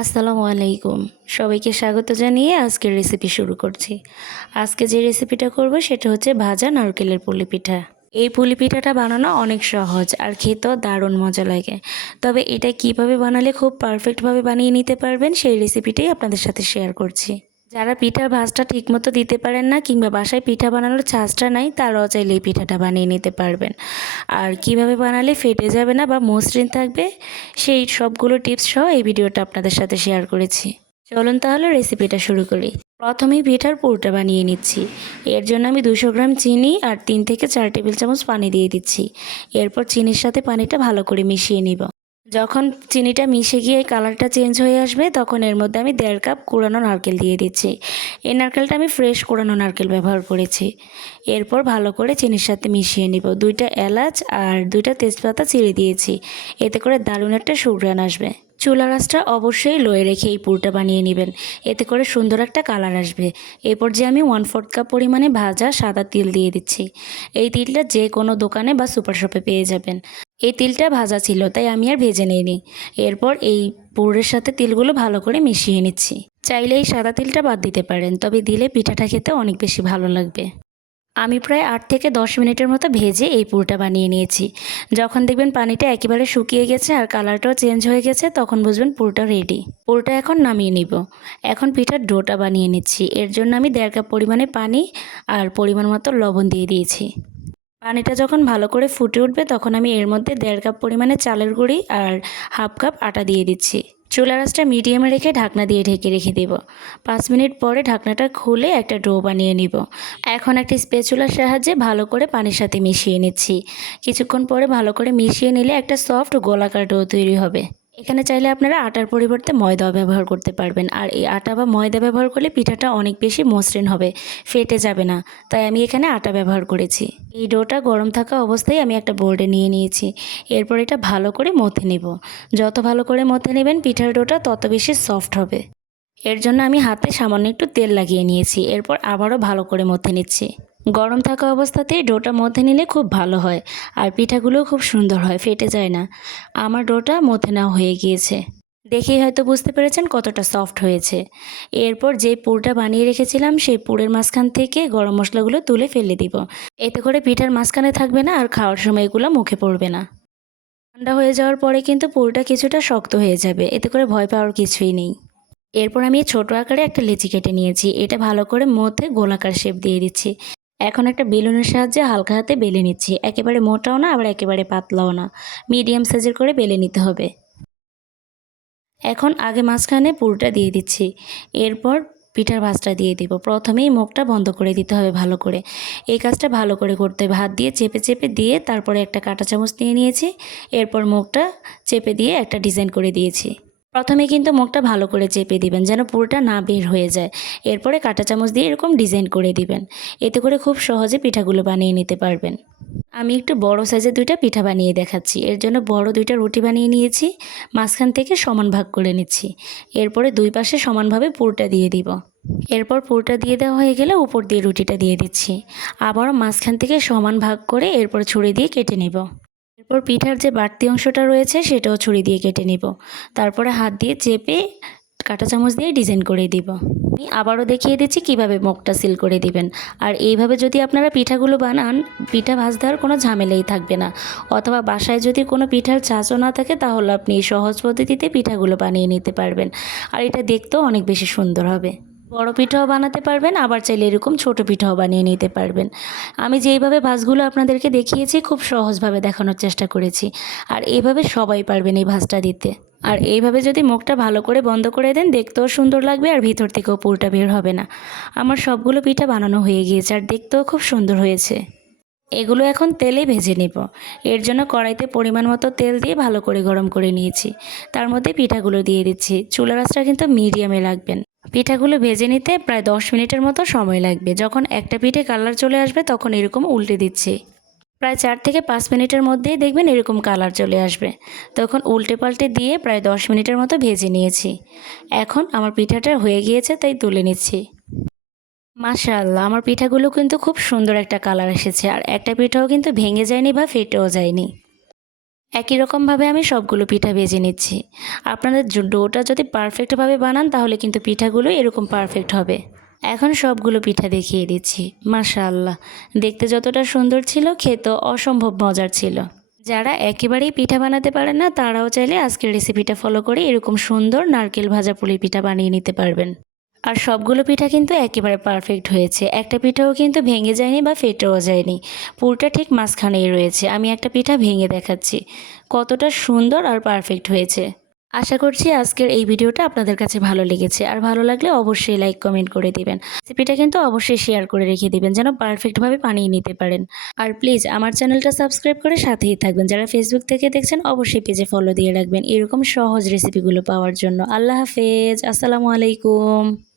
আসসালামু আলাইকুম। সবাইকে স্বাগত জানিয়ে আজকের রেসিপি শুরু করছি। আজকে যে রেসিপিটা করব সেটা হচ্ছে ভাজা নারকেলের পুলি পিঠা এই পুলি পিঠাটা বানানো অনেক সহজ আর খেতেও দারুণ মজা লাগে। তবে এটা কীভাবে বানালে খুব পারফেক্টভাবে বানিয়ে নিতে পারবেন সেই রেসিপিটাই আপনাদের সাথে শেয়ার করছি। যারা পিঠার ভাজটা ঠিকমতো দিতে পারেন না কিংবা বাসায় পিঠা বানানোর ছাঁচটা নাই, তারাও চাইলে এই পিঠাটা বানিয়ে নিতে পারবেন। আর কীভাবে বানালে ফেটে যাবে না বা মসৃণ থাকবে, সেই সবগুলো টিপস সহ এই ভিডিওটা আপনাদের সাথে শেয়ার করেছি। চলুন তাহলে রেসিপিটা শুরু করি। প্রথমেই পিঠার পুরটা বানিয়ে নিচ্ছি। এর জন্য আমি দুশো গ্রাম চিনি আর তিন থেকে চার টেবিল চামচ পানি দিয়ে দিচ্ছি। এরপর চিনির সাথে পানিটা ভালো করে মিশিয়ে নিব। যখন চিনিটা মিশে গিয়ে কালারটা চেঞ্জ হয়ে আসবে, তখন এর মধ্যে আমি দেড় কাপ কুড়ানো নারকেল দিয়ে দিচ্ছি। এই নারকেলটা আমি ফ্রেশ কুড়ানো নারকেল ব্যবহার করেছি। এরপর ভালো করে চিনির সাথে মিশিয়ে নিব। দুইটা এলাচ আর দুইটা তেজপাতা চিড়ে দিয়েছি। এতে করে দারুণ একটা সুগ্রান আসবে। চুলা রাসটা অবশ্যই লয়ে রেখে এই পুরটা বানিয়ে নেবেন। এতে করে সুন্দর একটা কালার আসবে। এরপর যে আমি ওয়ান ফোর্থ কাপ পরিমাণে ভাজা সাদা তিল দিয়ে দিচ্ছি। এই তিলটা যে কোনো দোকানে বা সুপার শপে পেয়ে যাবেন। এই তিলটা ভাজা ছিল, তাই আমি আর ভেজে নিইনি। এরপর এই পুরের সাথে তিলগুলো ভালো করে মিশিয়ে নিচ্ছি। চাইলে এই সাদা তিলটা বাদ দিতে পারেন, তবে দিলে পিঠাটা খেতে অনেক বেশি ভালো লাগবে। আমি প্রায় আট থেকে দশ মিনিটের মতো ভেজে এই পুরটা বানিয়ে নিয়েছি। যখন দেখবেন পানিটা একেবারে শুকিয়ে গেছে আর কালারটাও চেঞ্জ হয়ে গেছে, তখন বুঝবেন পুরটা রেডি পুরটা এখন নামিয়ে নিব। এখন পিঠার ডোটা বানিয়ে নিচ্ছি। এর জন্য আমি দেড় কাপ পরিমাণে পানি আর পরিমাণ মতো লবণ দিয়ে দিয়েছি। পানিটা যখন ভালো করে ফুটে উঠবে, তখন আমি এর মধ্যে দেড় কাপ পরিমাণে চালের গুঁড়ি আর হাফ কাপ আটা দিয়ে দিচ্ছি। চুলা রাসটা মিডিয়ামে রেখে ঢাকনা দিয়ে ঢেকে রেখে দেব। পাঁচ মিনিট পরে ঢাকনাটা খুলে একটা ডো বানিয়ে নিব। এখন একটা স্পেচুলার সাহায্যে ভালো করে পানির সাথে মিশিয়ে নিচ্ছি। কিছুক্ষণ পরে ভালো করে মিশিয়ে নিলে একটা সফট গোলাকার ডো তৈরি হবে। এখানে চাইলে আপনারা আটার পরিবর্তে ময়দাও ব্যবহার করতে পারবেন। আর এই আটা বা ময়দা ব্যবহার করলে পিঠাটা অনেক বেশি মসৃণ হবে, ফেটে যাবে না। তাই আমি এখানে আটা ব্যবহার করেছি। এই ডোটা গরম থাকা অবস্থায় আমি একটা বোর্ডে নিয়ে নিয়েছি। এরপর এটা ভালো করে মথে নেব। যত ভালো করে মথে নেবেন, পিঠার ডোটা তত বেশি সফট হবে। এর জন্য আমি হাতে সামান্য একটু তেল লাগিয়ে নিয়েছি। এরপর আবারও ভালো করে মথে নিচ্ছি। গরম থাকা অবস্থাতেই ডোটা মধ্যে নিলে খুব ভালো হয়, আর পিঠাগুলোও খুব সুন্দর হয়, ফেটে যায় না। আমার ডোটা মধ্যে নেওয়া হয়ে গিয়েছে। দেখেই হয়তো বুঝতে পেরেছেন কতটা সফট হয়েছে। এরপর যে পুরটা বানিয়ে রেখেছিলাম, সেই পুরের মাঝখান থেকে গরম মশলাগুলো তুলে ফেলে দিব। এতে করে পিঠার মাঝখানে থাকবে না, আর খাওয়ার সময় এগুলো মুখে পড়বে না। ঠান্ডা হয়ে যাওয়ার পরে কিন্তু পুরটা কিছুটা শক্ত হয়ে যাবে, এতে করে ভয় পাওয়ার কিছুই নেই। এরপর আমি ছোট আকারে একটা লেচি কেটে নিয়েছি, এটা ভালো করে মধ্যে গোলাকার শেপ দিয়ে দিচ্ছি। এখন একটা বেলুনের সাহায্যে হালকা হাতে বেলে নিচ্ছি। একেবারে মোটাও না, আবার একেবারে পাতলাও না। মিডিয়াম সাইজের করে বেলে নিতে হবে। এখন আগে মাঝখানে পুরোটা দিয়ে দিচ্ছি। এরপর পিঠার ভাজটা দিয়ে দিব। প্রথমেই মুখটা বন্ধ করে দিতে হবে ভালো করে। এই কাজটা ভালো করে করতে হবে। হাত দিয়ে চেপে চেপে দিয়ে তারপরে একটা কাঁটা চামচ নিয়ে নিয়েছি। এরপর মুখটা চেপে দিয়ে একটা ডিজাইন করে দিয়েছি। প্রথমে কিন্তু মুখটা ভালো করে চেপে দিবেন, যেন পুরোটা না বের হয়ে যায়। এরপরে কাঁটা চামচ দিয়ে এরকম ডিজাইন করে দিবেন। এতে করে খুব সহজে পিঠাগুলো বানিয়ে নিতে পারবেন। আমি একটু বড় সাইজের দুইটা পিঠা বানিয়ে দেখাচ্ছি। এর জন্য বড় দুইটা রুটি বানিয়ে নিয়েছি, মাঝখান থেকে সমান ভাগ করে নিচ্ছি। এরপরে দুই পাশে সমানভাবে পুরটা দিয়ে দিব। এরপর পুরটা দিয়ে দেওয়া হয়ে গেলে উপর দিয়ে রুটিটা দিয়ে দিচ্ছি। আবারও মাঝখান থেকে সমান ভাগ করে এরপর ছুরি দিয়ে কেটে নেব। এরপর পিঠার যে বাড়তি অংশটা রয়েছে সেটাও ছুরি দিয়ে কেটে নিব। তারপরে হাত দিয়ে চেপে কাঁটা চামচ দিয়ে ডিজাইন করে দিব। আমি আবারও দেখিয়ে দিচ্ছি কীভাবে মুখটা সিল করে দিবেন। আর এইভাবে যদি আপনারা পিঠাগুলো বানান, পিঠা ভাজ দেওয়ার কোনো ঝামেলাই থাকবে না। অথবা বাসায় যদি কোনো পিঠার চাচও না থাকে, তাহলে আপনি সহজ পদ্ধতিতে পিঠাগুলো বানিয়ে নিতে পারবেন। আর এটা দেখতেও অনেক বেশি সুন্দর হবে। বড় পিঠাও বানাতে পারবেন, আবার চাইলে এরকম ছোট পিঠাও বানিয়ে নিতে পারবেন। আমি যেইভাবে ভাজগুলো আপনাদেরকে দেখিয়েছি, খুব সহজভাবে দেখানোর চেষ্টা করেছি। আর এইভাবে সবাই পারবেন এই ভাজটা দিতে। আর এইভাবে যদি মুখটা ভালো করে বন্ধ করে দেন, দেখতেও সুন্দর লাগবে আর ভিতর থেকেও পুরোটা বের হবে না। আমার সবগুলো পিঠা বানানো হয়ে গিয়েছে আর দেখতেও খুব সুন্দর হয়েছে। এগুলো এখন তেলে ভেজে নেব। এর জন্য কড়াইতে পরিমাণ মতো তেল দিয়ে ভালো করে গরম করে নিয়েছি। তার মধ্যে পিঠাগুলো দিয়ে দিচ্ছি। চুলা রাসটা কিন্তু মিডিয়ামে রাখবেন। পিঠাগুলো ভেজে নিতে প্রায় দশ মিনিটের মতো সময় লাগবে। যখন একটা পিঠে কালার চলে আসবে, তখন এরকম উল্টে দিচ্ছি। প্রায় চার থেকে পাঁচ মিনিটের মধ্যেই দেখবেন এরকম কালার চলে আসবে। তখন উল্টে পাল্টে দিয়ে প্রায় দশ মিনিটের মতো ভেজে নিয়েছি। এখন আমার পিঠাটা হয়ে গিয়েছে, তাই তুলে নিচ্ছি। মাশাআল্লাহ, আমার পিঠাগুলো কিন্তু খুব সুন্দর একটা কালার এসেছে। আর একটা পিঠাও কিন্তু ভেঙে যায়নি বা ফেটেও যায়নি। একই রকমভাবে আমি সবগুলো পিঠা ভেজে নিচ্ছি। আপনাদের ডোটা যদি পারফেক্টভাবে বানান, তাহলে কিন্তু পিঠাগুলো এরকম পারফেক্ট হবে। এখন সবগুলো পিঠা দেখিয়ে দিচ্ছি। মাশাআল্লাহ। দেখতে যতটা সুন্দর ছিল, খেতেও অসম্ভব মজার ছিল। যারা একেবারেই পিঠা বানাতে পারেন না, তারাও চাইলে আজকের রেসিপিটা ফলো করে এরকম সুন্দর নারকেল ভাজা পুলি পিঠা বানিয়ে নিতে পারবেন। আর সবগুলো পিঠা কিন্তু একেবারে পারফেক্ট হয়েছে। একটা পিঠাও কিন্তু ভেঙে যায়নি বা ফেটেও যায়নি। পুরটা ঠিক মাঝখানেই রয়েছে। আমি একটা পিঠা ভেঙে দেখাচ্ছি। কতটা সুন্দর আর পারফেক্ট হয়েছে। আশা করছি আজকের এই ভিডিওটা আপনাদের কাছে ভালো লেগেছে। আর ভালো লাগলে অবশ্যই লাইক কমেন্ট করে দিবেন। রেসিপিটা কিন্তু অবশ্যই শেয়ার করে রেখে দিবেন যেন পারফেক্টভাবে বানিয়ে নিতে পারেন। আর প্লিজ আমার চ্যানেলটা সাবস্ক্রাইব করে সাথেই থাকবেন। যারা ফেসবুক থেকে দেখছেন, অবশ্যই পেজে ফলো দিয়ে রাখবেন। এরকম সহজ রেসিপিগুলো পাওয়ার জন্য। আল্লাহ হাফেজ। আসসালামু আলাইকুম।